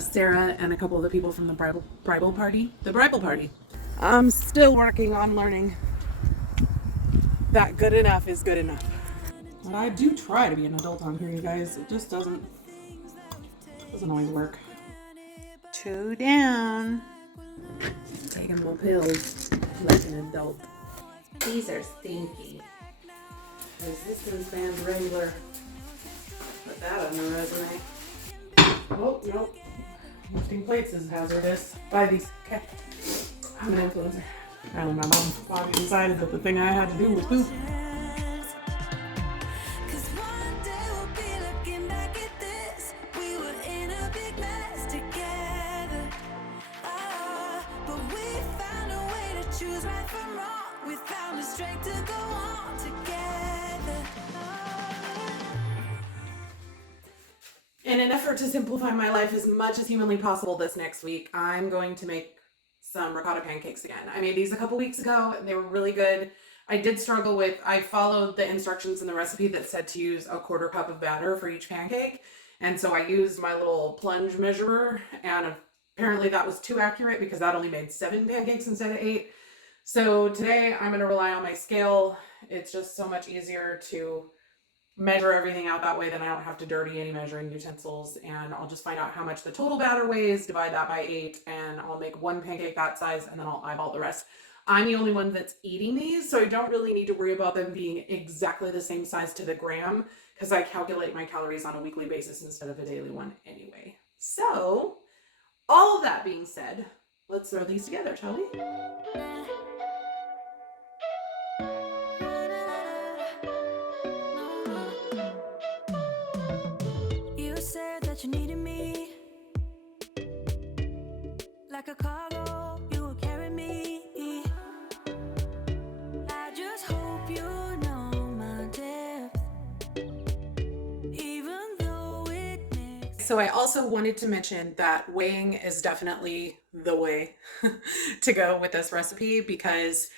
Sarah and a couple of the people from the bridal party. I'm still working on learning that good enough is good enough. But I do try to be an adult on here, you guys. It just doesn't always work. 2 down. Taking my pills like an adult. These are stinky. Resistance band regular. Put that on the resume. Oh, nope. Lifting plates is hazardous. Buy these. Okay. I'm an influencer. Apparently my mom finally decided that the thing I had to do was poop. In an effort to simplify my life as much as humanly possible this next week, I'm going to make some ricotta pancakes again. I made these a couple weeks ago. They were really good. I did struggle with, I followed the instructions in the recipe that said to use a 1/4 cup of batter for each pancake. And so I used my little plunge measurer, and apparently that was too accurate because that only made 7 pancakes instead of 8. So today I'm going to rely on my scale. It's just so much easier to measure everything out that way, then I don't have to dirty any measuring utensils, and I'll just find out how much the total batter weighs, divide that by 8, and I'll make 1 pancake that size, and then I'll eyeball the rest. I'm the only one that's eating these, so I don't really need to worry about them being exactly the same size to the gram, because I calculate my calories on a weekly basis instead of a daily one anyway. So, all of that being said, let's throw these together, shall we? You needed me like a cargo, you will carry me. I just hope you know my depth, even though it makes. So I also wanted to mention that weighing is definitely the way to go with this recipe, because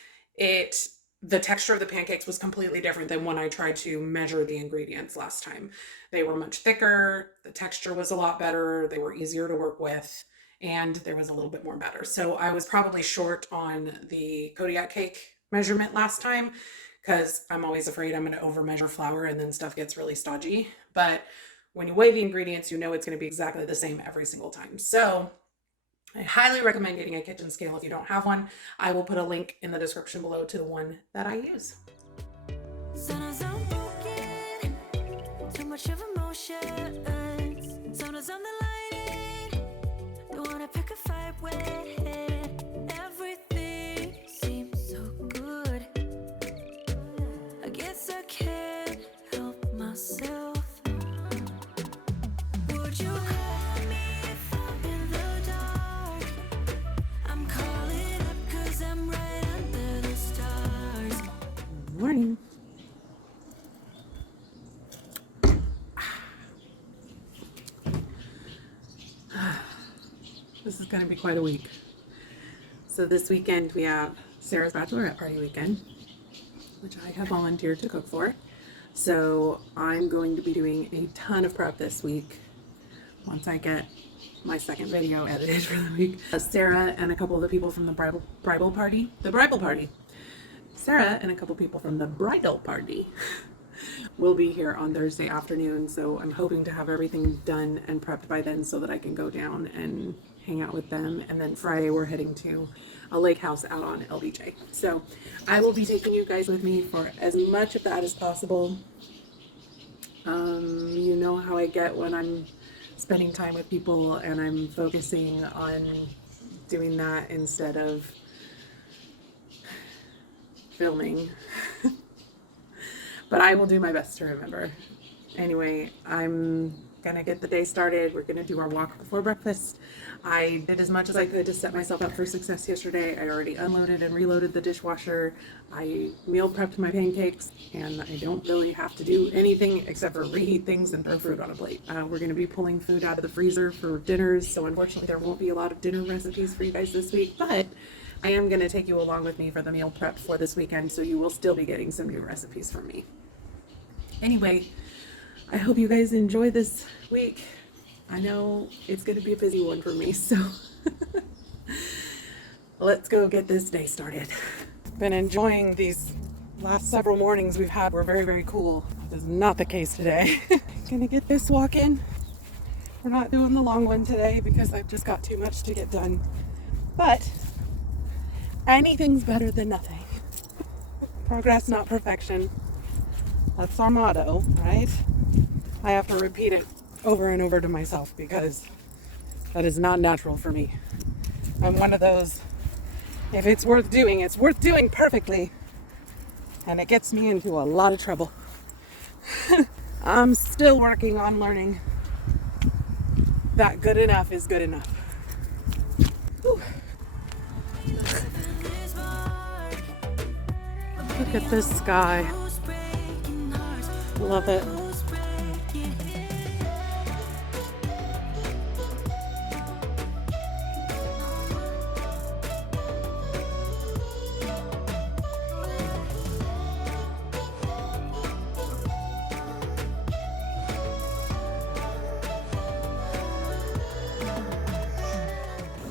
the texture of the pancakes was completely different than when I tried to measure the ingredients last time. They were much thicker, the texture was a lot better, they were easier to work with, and there was a little bit more batter. So I was probably short on the Kodiak cake measurement last time, because I'm always afraid I'm going to over measure flour and then stuff gets really stodgy. But when you weigh the ingredients, you know it's going to be exactly the same every single time. So I highly recommend getting a kitchen scale if you don't have one. I will put a link in the description below to the one that I use. Sometimes I'm broken, too much of emotions. Sometimes I'm the lightning, don't wanna pick a fight with. Everything seems so good. I guess I can't help myself. Would you call me if I'm in the dark? I'm calling up 'cause I'm right under the stars. Good morning. This is going to be quite a week. So this weekend we have Sarah's Bachelorette party weekend, which I have volunteered to cook for. So I'm going to be doing a ton of prep this week once I get my second video edited for the week. Sarah and a couple of the people from the bridal party. Sarah and a couple people from the bridal party will be here on Thursday afternoon. So I'm hoping to have everything done and prepped by then so that I can go down and hang out with them. And then Friday we're heading to a lake house out on LBJ. So I will be taking you guys with me for as much of that as possible. You know how I get when I'm spending time with people and I'm focusing on doing that instead of filming. But I will do my best to remember. Anyway, I'm gonna get the day started. We're gonna do our walk before breakfast. I did as much as I could to set myself up for success yesterday. I already unloaded and reloaded the dishwasher. I meal prepped my pancakes, and I don't really have to do anything except for reheat things and throw fruit on a plate. We're gonna be pulling food out of the freezer for dinners, so unfortunately there won't be a lot of dinner recipes for you guys this week, but I am gonna take you along with me for the meal prep for this weekend, so you will still be getting some new recipes from me. Anyway, I hope you guys enjoy this week. I know it's going to be a busy one for me, so let's go get this day started. Been enjoying these last several mornings we've had. We're very, very cool. This is not the case today. Gonna get this walk in. We're not doing the long one today because I've just got too much to get done. But anything's better than nothing. Progress, not perfection. That's our motto, right? I have to repeat it over and over to myself because that is not natural for me. I'm one of those, if it's worth doing perfectly. And it gets me into a lot of trouble. I'm still working on learning that good enough is good enough. Whew. Look at this sky. Love it.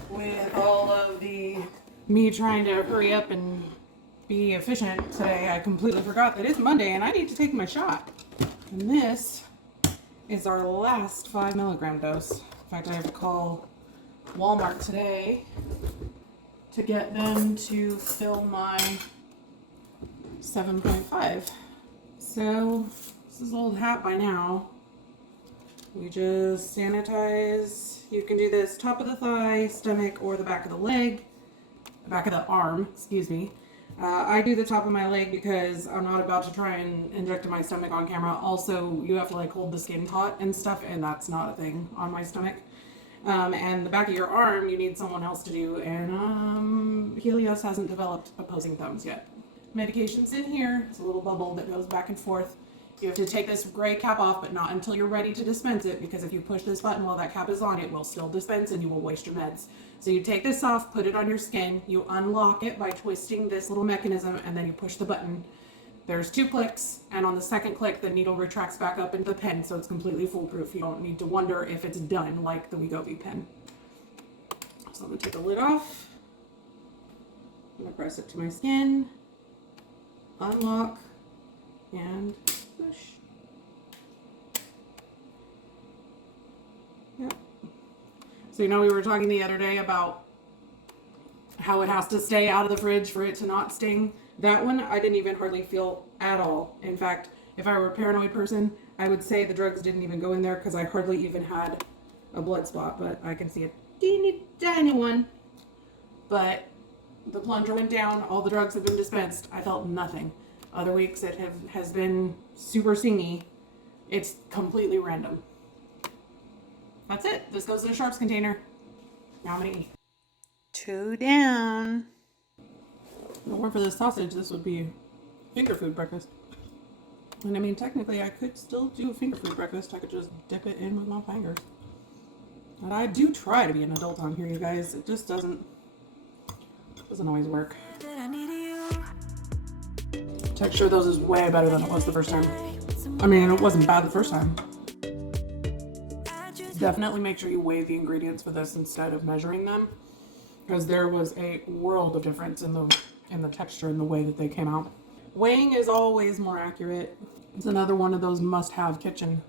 With all of the me trying to hurry up and be efficient today, I completely forgot that it's Monday and I need to take my shot. And this is our last 5 milligram dose. In fact, I have to call Walmart today to get them to fill my 7.5. So this is old hat by now. You just sanitize. You can do this top of the thigh, stomach, or the back of the leg, the back of the arm, excuse me. I do the top of my leg because I'm not about to try and inject in my stomach on camera. Also, you have to like hold the skin taut and stuff, and that's not a thing on my stomach. And the back of your arm, you need someone else to do, and Helios hasn't developed opposing thumbs yet. Medication's in here. It's a little bubble that goes back and forth. You have to take this gray cap off, but not until you're ready to dispense it, because if you push this button while that cap is on, it will still dispense and you will waste your meds. So you take this off, put it on your skin, you unlock it by twisting this little mechanism, and then you push the button. There's 2 clicks, and on the second click, the needle retracts back up into the pen, so it's completely foolproof. You don't need to wonder if it's done like the Wegovy pen. So I'm gonna take the lid off. I'm gonna press it to my skin, unlock, and push. Yep. So we were talking the other day about how it has to stay out of the fridge for it to not sting. That one I didn't even hardly feel at all. In fact, if I were a paranoid person, I would say the drugs didn't even go in there because I hardly even had a blood spot, but I can see a teeny tiny one. But the plunger went down, all the drugs have been dispensed. I felt nothing. Other weeks it has been super stingy. It's completely random. That's it. This goes in a sharps container. Now I'm gonna eat. 2 down. If it weren't for this sausage, this would be finger food breakfast. And I mean, technically I could still do a finger food breakfast. I could just dip it in with my fingers. And I do try to be an adult on here, you guys. It just doesn't always work. Texture of those is way better than it was the first time. I mean, it wasn't bad the first time. Definitely make sure you weigh the ingredients for this instead of measuring them, because there was a world of difference in the texture and the way that they came out. Weighing is always more accurate. It's another one of those must-have kitchen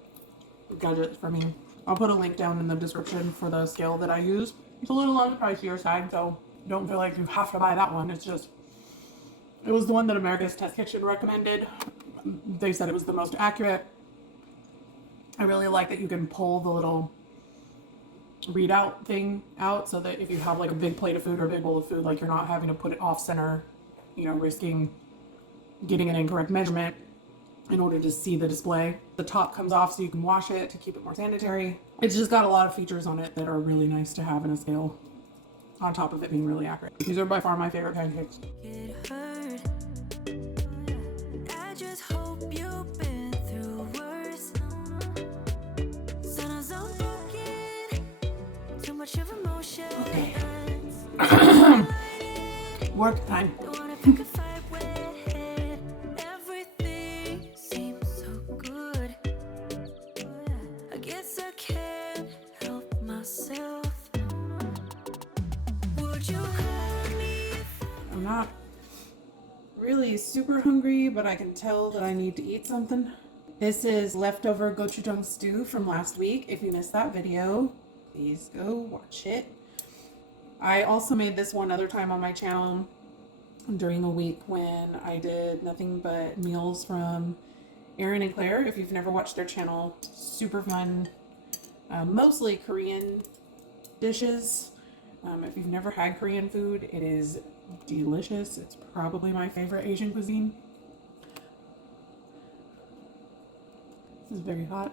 gadgets for me. I'll put a link down in the description for the scale that I use. It's a little on the pricier side, so don't feel like you have to buy that one. It was the one that America's Test Kitchen recommended. They said it was the most accurate. I really like that you can pull the little readout thing out so that if you have like a big plate of food or a big bowl of food, like you're not having to put it off center, risking getting an incorrect measurement in order to see the display. The top comes off so you can wash it to keep it more sanitary. It's just got a lot of features on it that are really nice to have in a scale, on top of it being really accurate. These are by far my favorite pancakes. Get hurt. I just hope you've been through worse. Sometimes I'm broken. Too much of emotion. Okay. Work time. Don't wanna pick a fight with it. Everything seems so good. I guess I can't I'm not really super hungry, but I can tell that I need to eat something. This is leftover gochujang stew from last week. If you missed that video, please go watch it. I also made this one other time on my channel during a week when I did nothing but meals from Erin and Claire. If you've never watched their channel, super fun, mostly Korean dishes. If you've never had Korean food, it is delicious. It's probably my favorite Asian cuisine. This is very hot.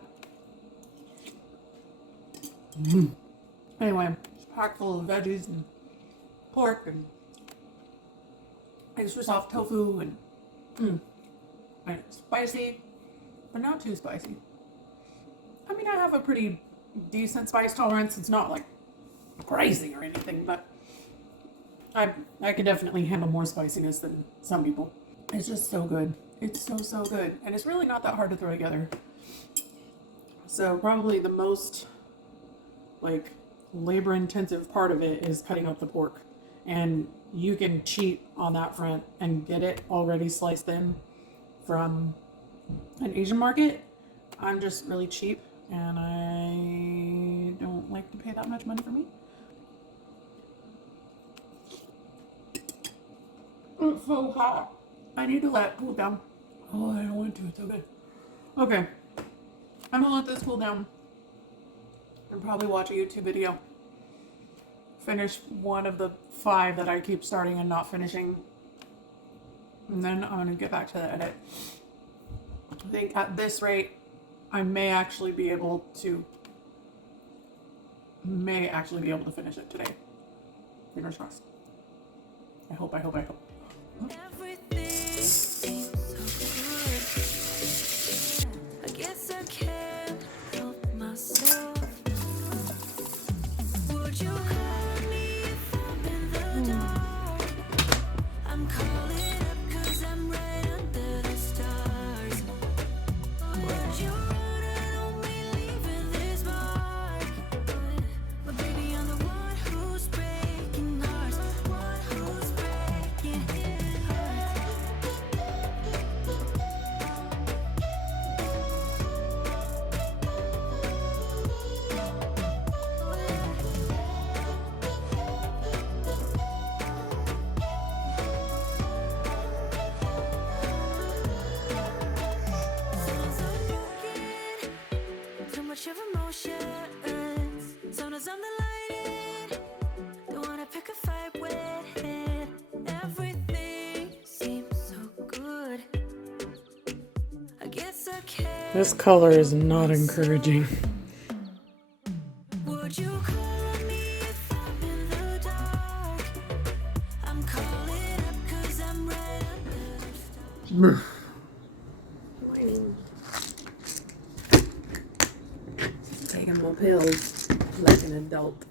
Anyway, it's packed full of veggies and pork and extra soft tofu and it's spicy, but not too spicy. I mean, I have a pretty decent spice tolerance. It's not like crazy or anything, but I could definitely handle more spiciness than some people. It's just so good. It's so good. And it's really not that hard to throw together. So probably the most like labor intensive part of it is cutting up the pork. And you can cheat on that front and get it already sliced thin from an Asian market. I'm just really cheap and I don't like to pay that much money for meat. It's so hot. I need to let it cool down. Oh, I don't want to. It's so good. Okay. I'm gonna let this cool down and probably watch a YouTube video. Finish one of the 5 that I keep starting and not finishing. And then I'm gonna get back to the edit. I think at this rate, I may actually be able to finish it today. Fingers crossed. I hope. Everything seems so good. I guess I can't help myself. Would you call me if I'm in the dark? I'm calling up 'cause I'm right under the stars. Would you run on me leaving this mark? But baby, I'm the one who's breaking hearts. One who's breaking hearts. Sometimes I'm broken, too much of emotions. Sometimes I'm delighted, don't wanna pick a fight with it. Everything seems so good. I guess I can't. This color is not encouraging. Would you call me if I'm in the dark? I'm calling up 'cause I'm right under the stars. Taking my pills like an adult.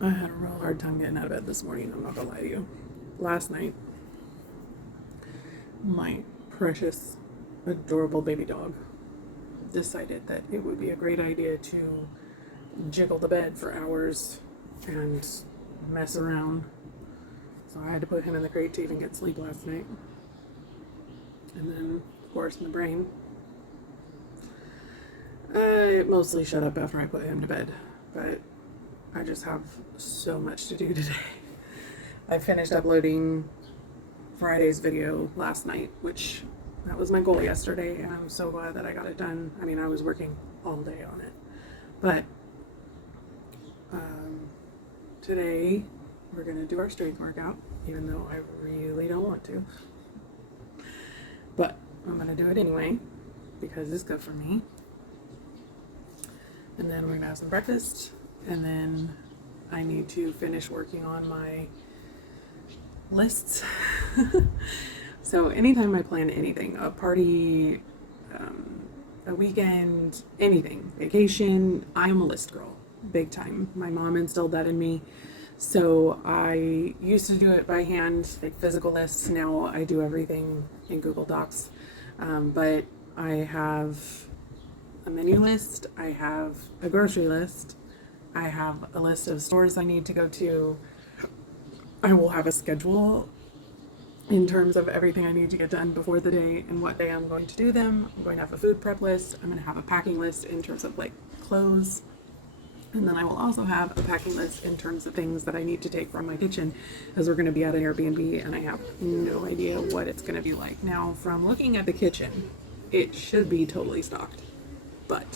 I had a real hard time getting out of bed this morning, I'm not gonna lie to you. Last night, my precious, adorable baby dog decided that it would be a great idea to jiggle the bed for hours and mess around. So I had to put him in the crate to even get sleep last night. And then, of course, my brain. It mostly shut up after I put him to bed, but I just have so much to do today. I finished uploading Friday's video last night, which that was my goal yesterday, and I'm so glad that I got it done. I mean, I was working all day on it, but today we're gonna do our strength workout, even though I really don't want to, but I'm gonna do it anyway because it's good for me. And then we're gonna have some breakfast, and then I need to finish working on my lists. So anytime I plan anything, a party, a weekend, anything, vacation, I'm a list girl, big time. My mom instilled that in me. So I used to do it by hand, like physical lists. Now I do everything in Google Docs. But I have a menu list, I have a grocery list, I have a list of stores I need to go to. I will have a schedule in terms of everything I need to get done before the day and what day I'm going to do them. I'm going to have a food prep list. I'm going to have a packing list in terms of like clothes. And then I will also have a packing list in terms of things that I need to take from my kitchen, as we're going to be at an Airbnb and I have no idea what it's going to be like. Now, from looking at the kitchen, it should be totally stocked, but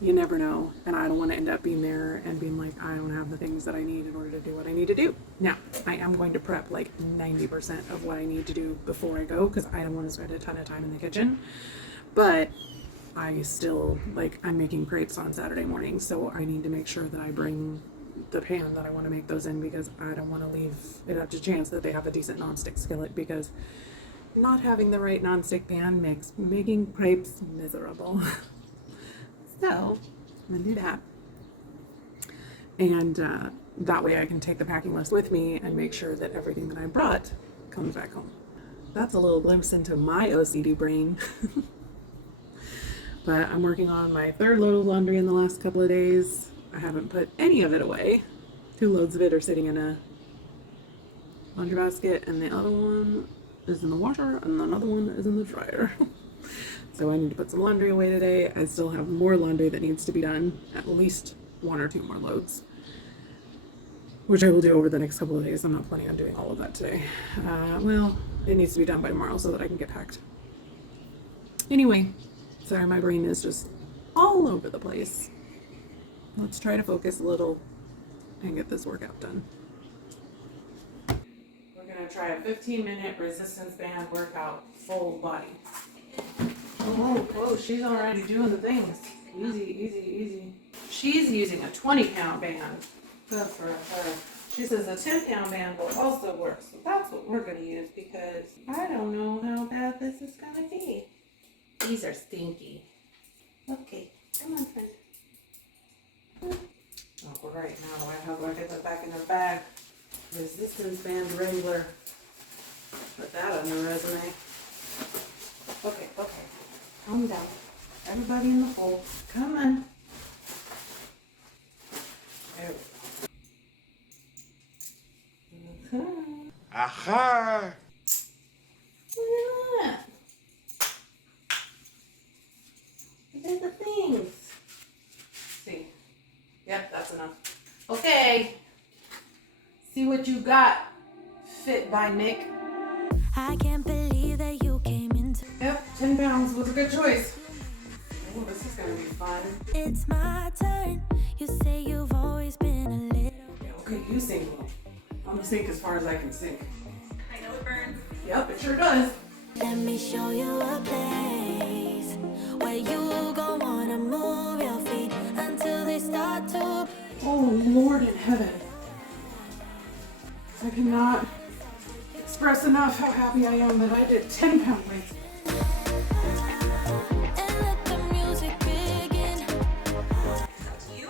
you never know. And I don't want to end up being there and being like, I don't have the things that I need in order to do what I need to do. Now, I am going to prep like 90% of what I need to do before I go, because I don't want to spend a ton of time in the kitchen. But I still, like, I'm making crepes on Saturday morning, so I need to make sure that I bring the pan that I want to make those in, because I don't want to leave it up to chance that they have a decent nonstick skillet, because not having the right nonstick pan makes making crepes miserable. So I'm gonna do that, and that way I can take the packing list with me and make sure that everything that I brought comes back home. That's a little glimpse into my OCD brain. But I'm working on my third load of laundry in the last couple of days. I haven't put any of it away. 2 loads of it are sitting in a laundry basket, and the other one is in the washer, and another one is in the dryer. So I need to put some laundry away today. I still have more laundry that needs to be done, at least 1 or 2 more loads, which I will do over the next couple of days. I'm not planning on doing all of that today. Well, it needs to be done by tomorrow so that I can get packed. Anyway, sorry, my brain is just all over the place. Let's try to focus a little and get this workout done. We're gonna try a 15-minute resistance band workout, full body. Oh, she's already doing the things. Easy, easy, easy. She's using a 20-pound band. Good for her. She says a 10-pound band will also work. So that's what we're going to use, because I don't know how bad this is going to be. These are stinky. Okay, come on, friend. Oh, right now, how do I get that back in the bag? Resistance band wrangler. Put that on the resume. Okay. Calm down. Everybody in the hole. Come on. There we go. Okay. Aha! Look at that. Look at the things. See. Yep, that's enough. Okay. See what you got. Fit by Nick. I can't believe that you came into. Yep, 10 pounds was a good choice. Oh, this is gonna be fun. It's my turn. You say you've always been a little. Yeah, okay, you sing. I'm gonna sink as far as I can sink. I know it burns. Yep, it sure does. Let me show you a place where you gon' wanna move your feet until they start to. Oh, Lord in heaven. I cannot express enough how happy I am that I did 10-pound weights. And let the music begin. It's up to you.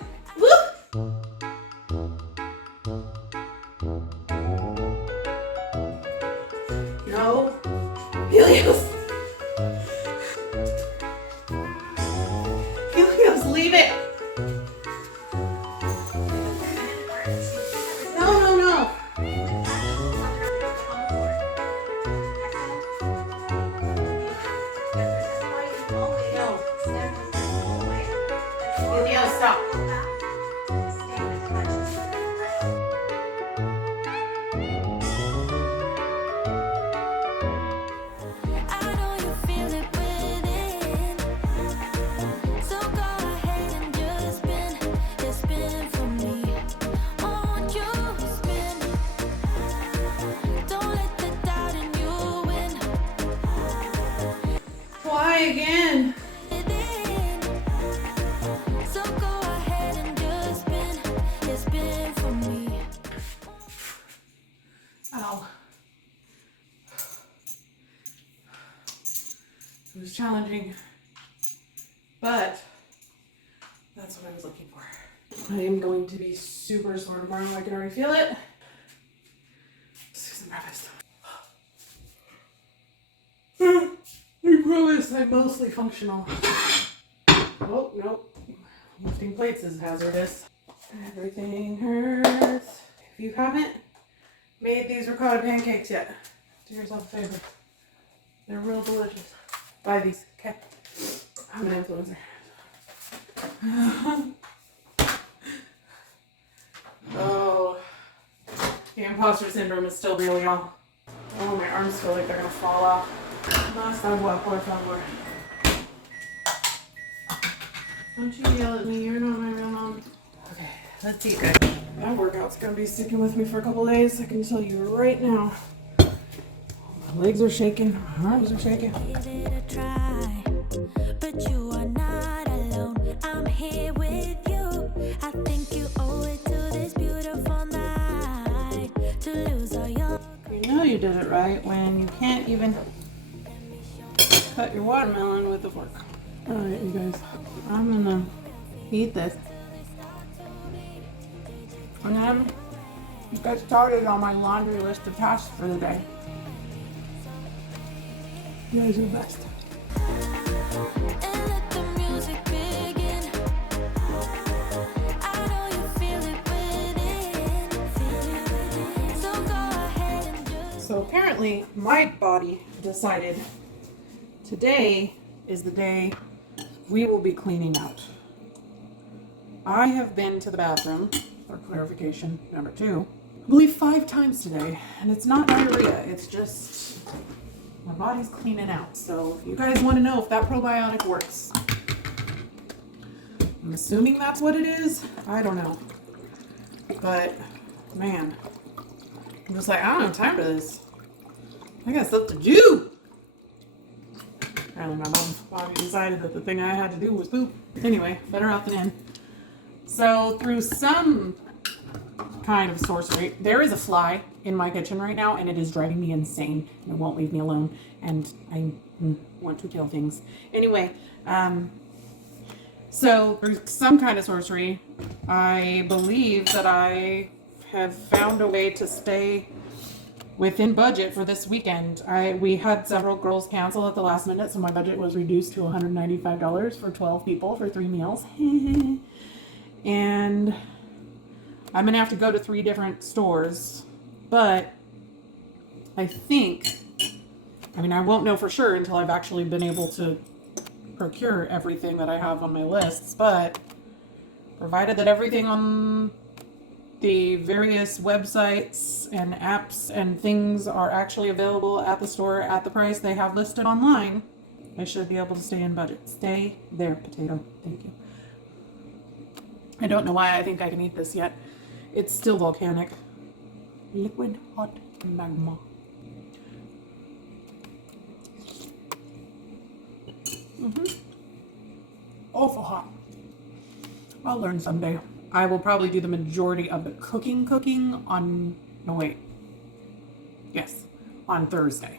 No. Helios. Helios, leave it. No. Helios, stop. I know you feel it within. So go ahead and just spin for me. Won't you spin? Don't let the doubt in you win. Why again? Within. So go ahead and just spin for me. Ow. It was challenging, but that's what I was looking for. I am going to be super sore tomorrow. I can already feel it. Let's do some breakfast. I promise I'm mostly functional. Oh, nope. Lifting plates is hazardous. Everything hurts. If you haven't made these ricotta pancakes yet, do yourself a favor. They're real delicious. Buy these, okay? I'm an influencer. Oh, the imposter syndrome is still real, y'all. Oh, my arms feel like they're gonna fall off. No, por favor. Don't you yell at me, you're not my real mom. Okay, let's eat, guys. That workout's gonna be sticking with me for a couple days, I can tell you right now. My legs are shaking, my arms are shaking. Give it a try, but you are not alone. I'm here with you. I think you owe it to this beautiful night to lose all your. You know you did it right when you can't even cut your watermelon with a fork. Alright, you guys, I'm gonna eat this. And then get started on my laundry list of tasks for the day. You guys are the best. And let the music begin. I know you feel it within. So go ahead and just. So apparently my body decided today is the day we will be cleaning out. I have been to the bathroom, for clarification, number 2, I believe 5 times today, and it's not diarrhea, it's just my body's cleaning out. So if you guys want to know if that probiotic works, I'm assuming that's what it is. I don't know. But man, I'm just like, I don't have time for this. I got stuff to do. Apparently my body decided that the thing I had to do was poop. Anyway, better out than in. So through some kind of sorcery, there is a fly in my kitchen right now, and it is driving me insane. It won't leave me alone, and I want to kill things. Anyway, so through some kind of sorcery, I believe that I have found a way to stay within budget for this weekend. We had several girls cancel at the last minute, so my budget was reduced to $195 for 12 people for 3 meals. And I'm gonna have to go to 3 different stores, but I mean, I won't know for sure until I've actually been able to procure everything that I have on my lists, but provided that everything on the various websites and apps and things are actually available at the store at the price they have listed online, I should be able to stay in budget. Stay there, potato. Thank you. I don't know why I think I can eat this yet. It's still volcanic. Liquid hot magma. Awful hot. I'll learn someday. I will probably do the majority of the cooking on, no wait. Yes, on Thursday.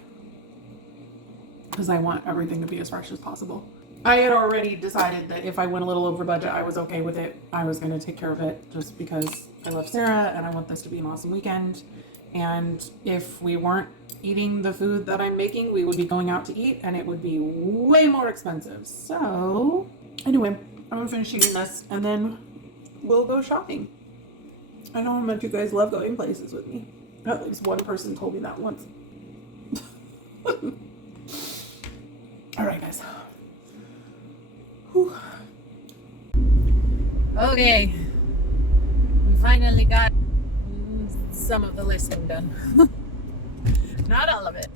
Because I want everything to be as fresh as possible. I had already decided that if I went a little over budget, I was okay with it. I was going to take care of it just because I love Sarah and I want this to be an awesome weekend. And if we weren't eating the food that I'm making, we would be going out to eat and it would be way more expensive. So anyway, I'm going to finish eating this and then we'll go shopping. I know how much you guys love going places with me. At least one person told me that once. All right, guys. Whew. Okay, we finally got some of the listing done. Not all of it.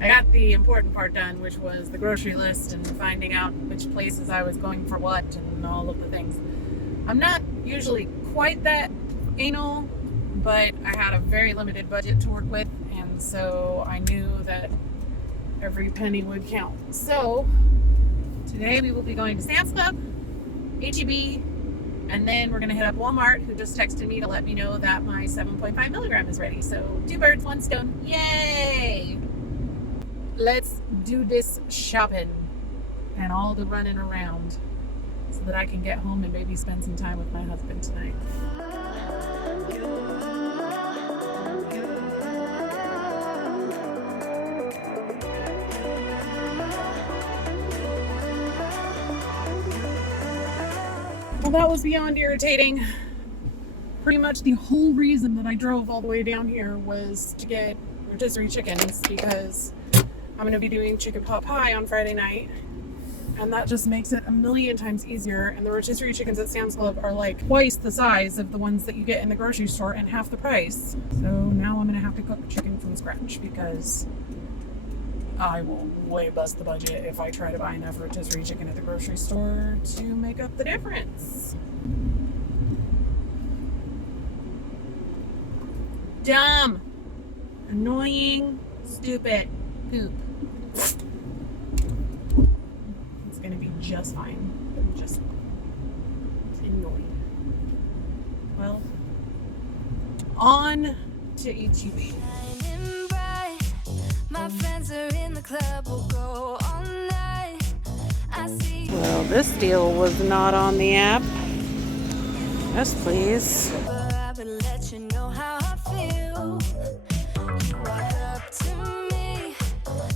I got the important part done, which was the grocery list and finding out which places I was going for what and all of the things. I'm not usually quite that anal, but I had a very limited budget to work with, and so I knew that every penny would count. So today we will be going to Sam's Club, H-E-B, and then we're going to hit up Walmart, who just texted me to let me know that my 7.5 milligram is ready. So 2 birds, 1 stone. Yay! Let's do this shopping and all the running around so that I can get home and maybe spend some time with my husband tonight. Well, that was beyond irritating. Pretty much the whole reason that I drove all the way down here was to get rotisserie chickens because I'm going to be doing chicken pot pie on Friday night. And that just makes it a million times easier. And the rotisserie chickens at Sam's Club are like twice the size of the ones that you get in the grocery store and half the price. So now I'm going to have to cook chicken from scratch because I will way bust the budget if I try to buy enough rotisserie chicken at the grocery store to make up the difference. Dumb, annoying, stupid poop. It's gonna be just fine. Just annoying. Well, on to HUB. Shining bright. My friends are in the club, we'll go all night. I see you, Well, this deal was not on the app. Yes, please. but I will let you know how I feel. You walk up to me,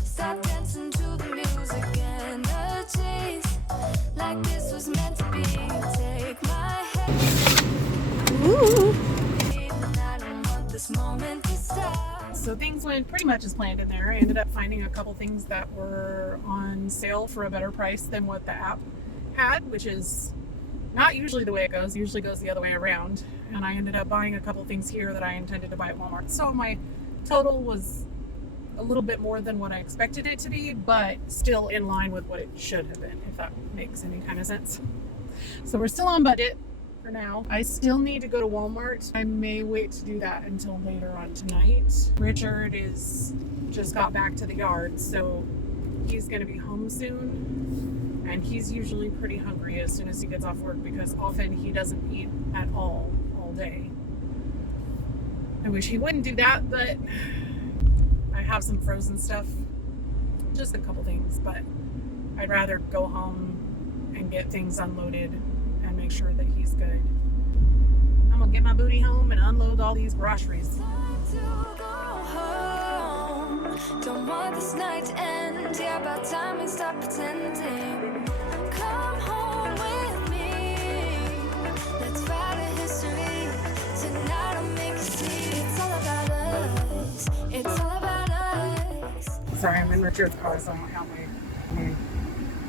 start dancing to the music and the chase. Like this was meant to be. Take my hand, Ooh. and I don't want this moment to stop. So things went pretty much as planned in there. I ended up finding a couple things that were on sale for a better price than what the app had, which is not usually the way it goes. It usually goes the other way around. And I ended up buying a couple things here that I intended to buy at Walmart. So my total was a little bit more than what I expected it to be, but still in line with what it should have been, if that makes any kind of sense. So we're still on budget for now. I still need to go to Walmart. I may wait to do that until later on tonight. Richard just got back to the yard, so he's gonna be home soon. And he's usually pretty hungry as soon as he gets off work because often he doesn't eat at all day. I wish he wouldn't do that, but I have some frozen stuff. Just a couple things, but I'd rather go home and get things unloaded and make sure that he's good. I'm gonna get my booty home and unload all these groceries. Time to go home. Don't want this night to end. Yeah, about time we stop pretending. Come home with me. Let's write a history. Tonight I'll make you see. It's all about us. It's all about us. Sorry, I'm in Richard's car, so I don't have my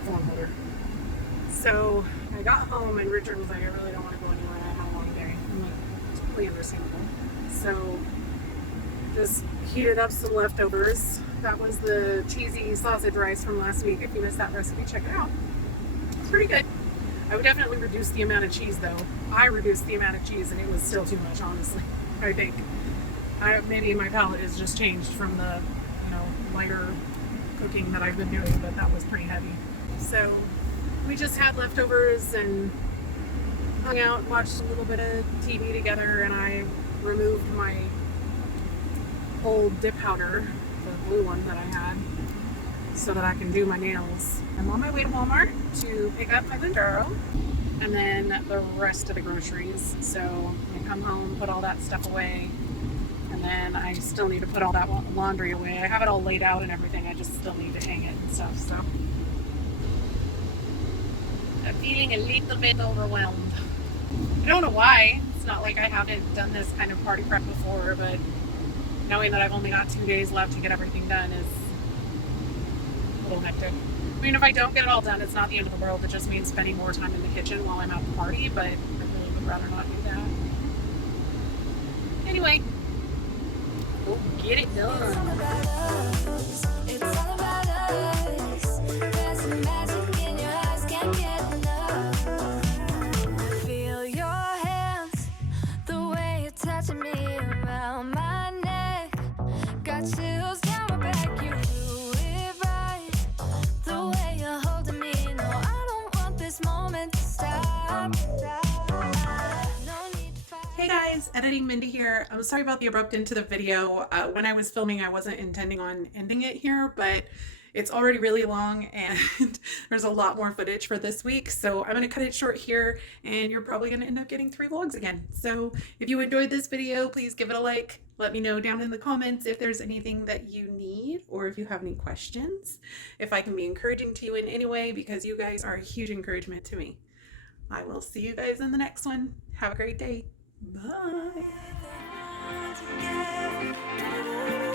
phone holder. So I got home and Richard was like, I really don't want to go anywhere. I had a long day. I'm like, totally understandable. So just heated up some leftovers. That was the cheesy sausage rice from last week. If you missed that recipe, check it out. It's pretty good. I would definitely reduce the amount of cheese though. I reduced the amount of cheese and it was still too much, honestly. I think. Maybe my palate has just changed from the, lighter cooking that I've been doing, but that was pretty heavy. So we just had leftovers and hung out, watched a little bit of TV together, and I removed my old dip powder, the blue one that I had, so that I can do my nails. I'm on my way to Walmart to pick up my Mounjaro and then the rest of the groceries. So I come home, put all that stuff away, and then I still need to put all that laundry away. I have it all laid out and everything. I just still need to hang it and stuff. So I'm feeling a little bit overwhelmed. I don't know why. It's not like I haven't done this kind of party prep before, but knowing that I've only got 2 days left to get everything done is a little hectic. I mean, if I don't get it all done, it's not the end of the world. It just means spending more time in the kitchen while I'm at the party, but I really would rather not do that. Anyway, go get it It's all done. about us. It's all about us. There's some magic in your eyes, can't get enough. Feel your hands, the way you're touching me around my neck. Got chills down my back, you do it right. The way you're holding me, no, I don't want this moment to stop. No need to fight. Hey guys, Editing Mindy here. I'm sorry about the abrupt end to the video. When I was filming, I wasn't intending on ending it here, but it's already really long and there's a lot more footage for this week. So I'm going to cut it short here and you're probably going to end up getting 3 vlogs again. So if you enjoyed this video, please give it a like. Let me know down in the comments if there's anything that you need or if you have any questions. If I can be encouraging to you in any way, because you guys are a huge encouragement to me. I will see you guys in the next one. Have a great day. Bye. together.